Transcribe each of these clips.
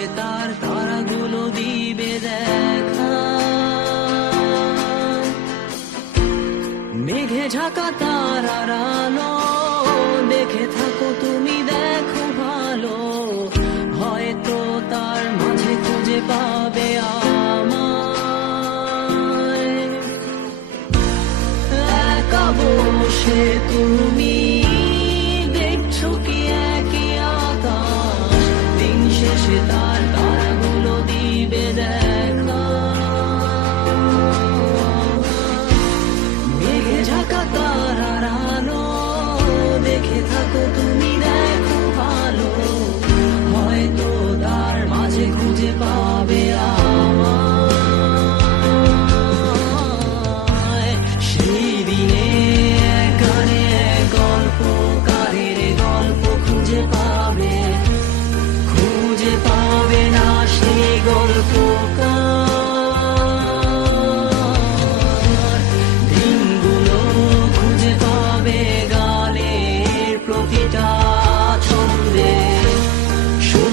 শেষে তার তারাগুলো দিবে দেখা। মেঘে তারার আলো, দেখে থাকো তুমি দেখো ভালো। হয়তো তার মাঝে খুঁজে পাবে আমায়। একা বসে তুমি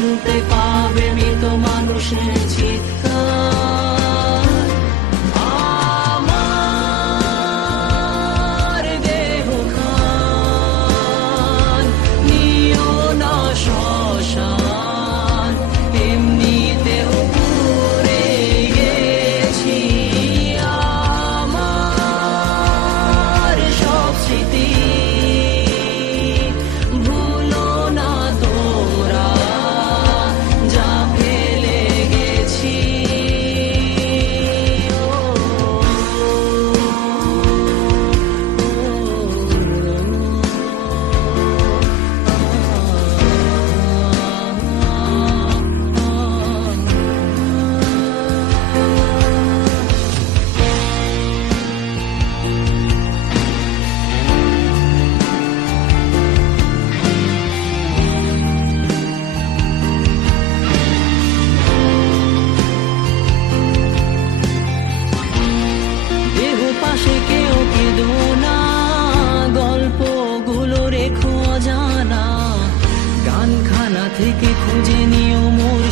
শুনতে পাবে মৃত মানুষের চিৎকার।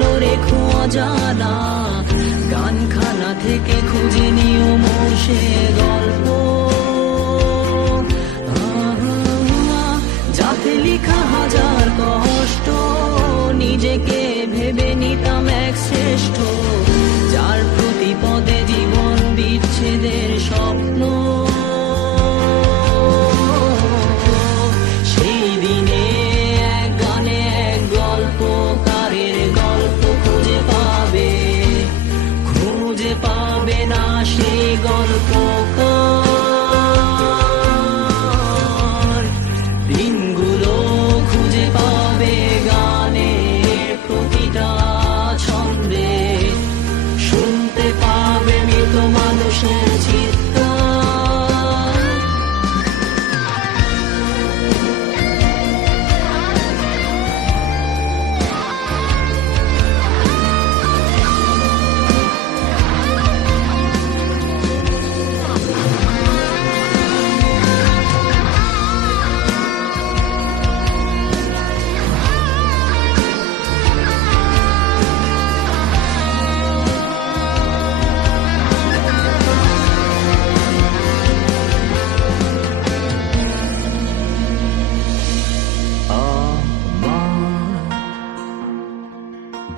গল্পগুলো রেখো অজানা। গানখানা থেকে খুঁজে নিও মোশে গল্প।